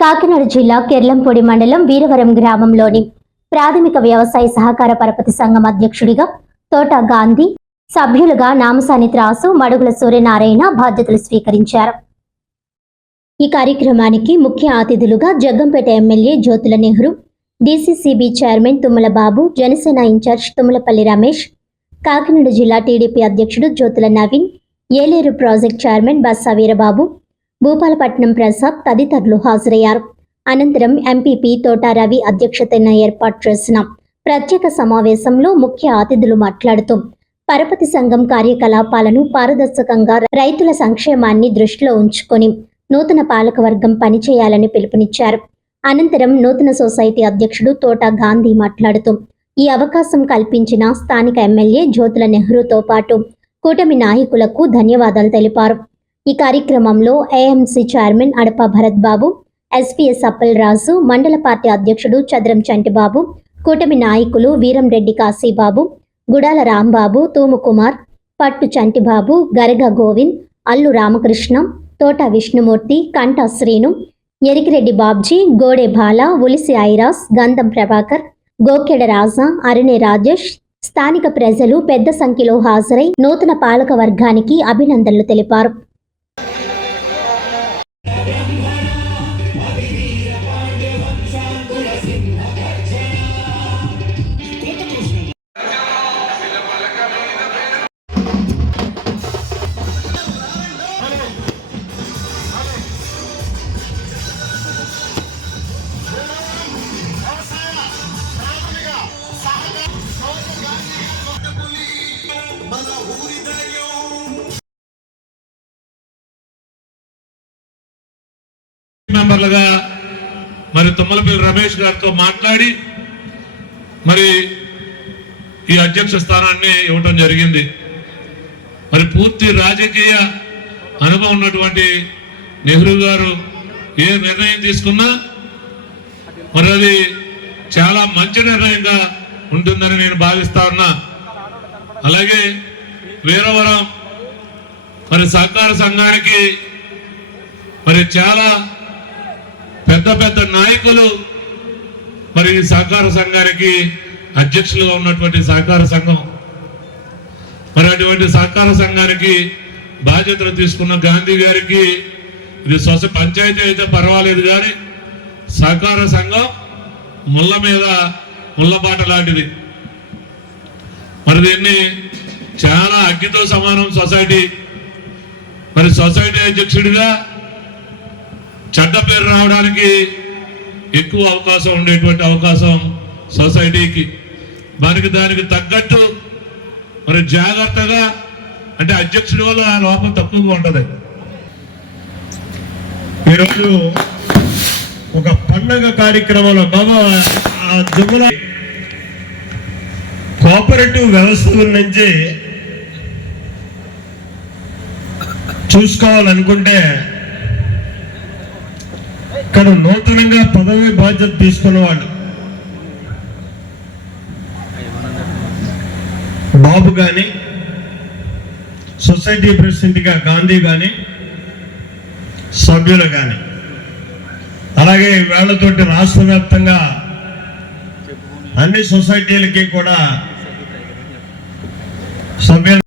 కాకినాడ జిల్లా కెర్లంపొడి మండలం వీరవరం గ్రామంలోని ప్రాథమిక వ్యవసాయ సహకార పరపతి సంఘం అధ్యక్షుడిగా తోట గాంధీ సభ్యులుగా నామసాని త్రాసు మడుగుల సూర్యనారాయణ బాధ్యతలు స్వీకరించారు. ఈ కార్యక్రమానికి ముఖ్య అతిథులుగా Jaggampeta MLA Jyothula Nehru DCCB chairman Tummala Babu Janasena incharge Tummalapalli Ramesh Kakinada జిల్లా టీడీపీ అధ్యక్షుడు జ్యోతుల నవీన్ ఏలేరు ప్రాజెక్ట్ చైర్మన్ బస్సా వీరబాబు భూపాలపట్నం ప్రసాద్ తదితరులు హాజరయ్యారు. అనంతరం ఎంపీపీ తోట రవి అధ్యక్షతన ఏర్పాటు చేసిన ప్రత్యేక సమావేశంలో ముఖ్య అతిథులు మాట్లాడుతూ పరపతి సంఘం కార్యకలాపాలను పారదర్శకంగా రైతుల సంక్షేమాన్ని దృష్టిలో ఉంచుకొని నూతన పాలకవర్గం పనిచేయాలని పిలుపునిచ్చారు. అనంతరం నూతన సొసైటీ అధ్యక్షుడు తోట గాంధీ మాట్లాడుతూ ఈ అవకాశం కల్పించిన స్థానిక ఎమ్మెల్యే జ్యోతుల నెహ్రూతో పాటు కూటమి నాయకులకు ధన్యవాదాలు తెలిపారు. ఈ కార్యక్రమంలో AMC chairman Adapa Bharat Babu SPS Appal Raju మండల పార్టీ అధ్యక్షుడు చద్రం చంటిబాబు కూటమి నాయకులు వీరంరెడ్డి కాశీబాబు గుడాల రాంబాబు తూము కుమార్ పట్టు చంటిబాబు గరగ గోవింద్ అల్లు రామకృష్ణ తోట విష్ణుమూర్తి కంఠ శ్రీను ఎరికిరెడ్డి బాబ్జీ గోడే బాల ఉలిసి ఐరాస్ గంధం ప్రభాకర్ గోకెడ రాజా అరుణే రాజేష్ స్థానిక ప్రజలు పెద్ద సంఖ్యలో హాజరై నూతన పాలక వర్గానికి అభినందనలు తెలిపారు. మెంబర్లుగా మరి తుమ్మలపల్లి రమేష్ గారితో మాట్లాడి మరి ఈ అధ్యక్ష స్థానాన్ని ఇవ్వటం జరిగింది. మరి పూర్తి రాజకీయ అనుభవం ఉన్నటువంటి నెహ్రూ గారు ఏ నిర్ణయం తీసుకున్నా మరి అది చాలా మంచి నిర్ణయంగా ఉంటుందని నేను భావిస్తా ఉన్నా. అలాగే వీరవరం మరి సహకార సంఘానికి మరి చాలా పెద్ద పెద్ద నాయకులు మరి ఈ సహకార సంఘానికి అధ్యక్షులుగా ఉన్నటువంటి సహకార సంఘం. మరి అటువంటి సహకార సంఘానికి బాధ్యతలు తీసుకున్న గాంధీ గారికి ఇది స్వస పంచాయతీ అయితే పర్వాలేదు కానీ సహకార సంఘం ముళ్ళ మీద ముళ్ళబాట లాంటిది. మరి దీన్ని చాలా అగ్గితో సమానం సొసైటీ. మరి సొసైటీ అధ్యక్షుడిగా చెడ్డ పేరు రావడానికి ఎక్కువ అవకాశం ఉండేటువంటి అవకాశం సొసైటీకి. మనకి దానికి తగ్గట్టు మరి జాగ్రత్తగా అంటే అధ్యక్షుడి వల్ల లోపం తక్కువగా ఉంటుంది. ఈరోజు ఒక పండగ కార్యక్రమంలో బాబా ఆ దుమ్ముల కోఆపరేటివ్ వ్యవస్థల నుంచి చూసుకోవాలనుకుంటే ఇక్కడ నూతనంగా పదవి బాధ్యత తీసుకున్నవాడు. బాబు కానీ సొసైటీ ప్రెసిడెంట్గా గాంధీ కానీ సభ్యులు కానీ అలాగే వేళ్ళతోటి రాష్ట్ర వ్యాప్తంగా అన్ని సొసైటీలకి కూడా సభ్యులు